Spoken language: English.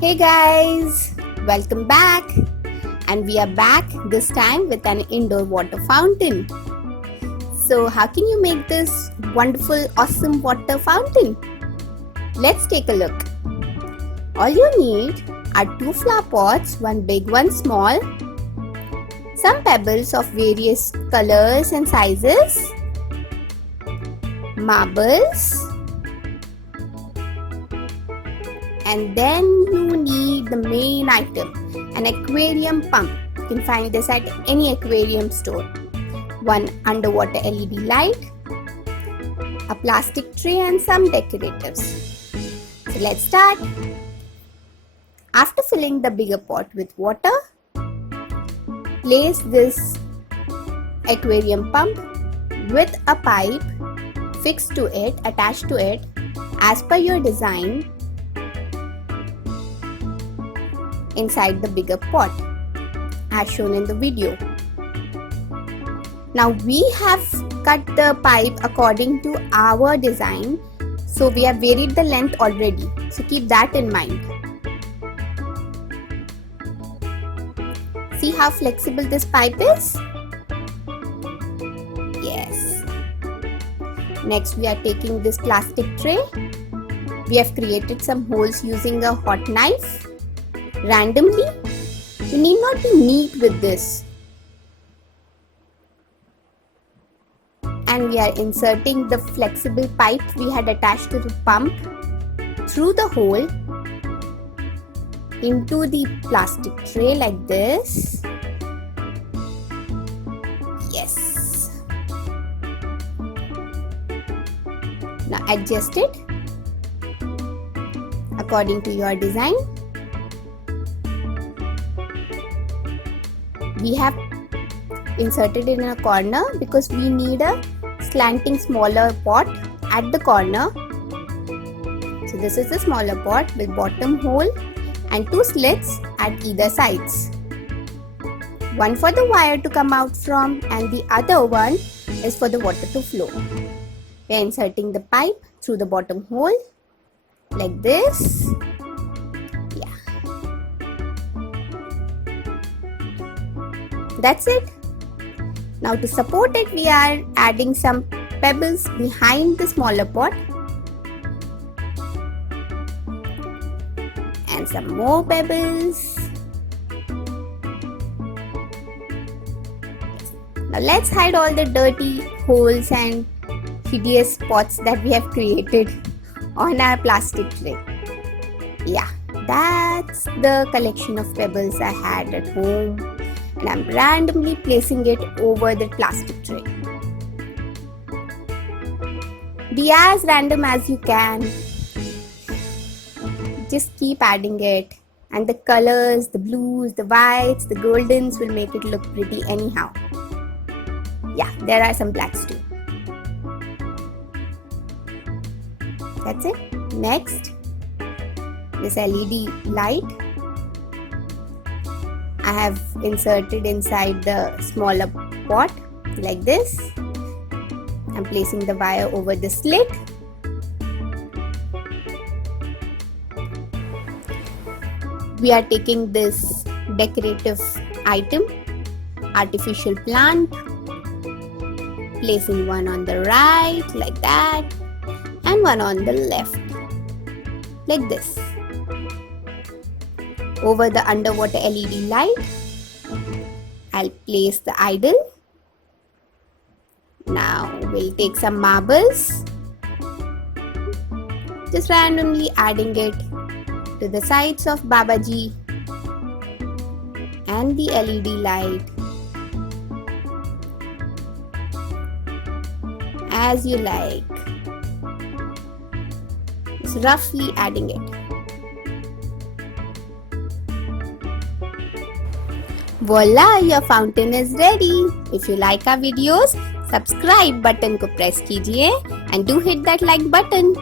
Hey guys, welcome back, and we are back this time with an indoor water fountain. So how can you make this wonderful, awesome water fountain? Let's take a look. All you need are 2 flower pots, one big, one small, some pebbles of various colors and sizes, marbles, and then you need the main item, an aquarium pump. You can find this at any aquarium store. One underwater LED light, a plastic tray, and some decoratives. So let's start. After filling the bigger pot with water, place this aquarium pump with a pipe fixed to it, attached to it as per your design inside the bigger pot as shown in the video. Now we have cut the pipe according to our design, so we have varied the length already, so keep that in mind. See how flexible this pipe is? Yes. Next we are taking this plastic tray. We have created some holes using a hot knife. Randomly, you need not be neat with this. And we are inserting the flexible pipe we had attached to the pump through the hole into the plastic tray like this. Yes. Now adjust it according to your design. We have inserted it in a corner because we need a slanting smaller pot at the corner. So this is the smaller pot with bottom hole and 2 slits at either sides. One for the wire to come out from and the other one is for the water to flow. We are inserting the pipe through the bottom hole like this. That's it. Now to support it, we are adding some pebbles behind the smaller pot and some more pebbles. Now let's hide all the dirty holes and hideous spots that we have created on our plastic tray. Yeah, that's the collection of pebbles I had at home. And I'm randomly placing it over the plastic tray. Be as random as you can. Just keep adding it. And the colors, the blues, the whites, the goldens will make it look pretty anyhow. Yeah, there are some blacks too. That's it. Next, this LED light I have inserted inside the smaller pot like this. I'm placing the wire over the slit. We are taking this decorative item, artificial plant, placing one on the right like that and one on the left like this. Over the underwater LED light, I'll place the idol. Now we'll take some marbles, just randomly adding it to the sides of Babaji and the LED light as you like. Just roughly adding it. Voila, your fountain is ready. If you like our videos, subscribe button को press कीजिए and do hit that like button.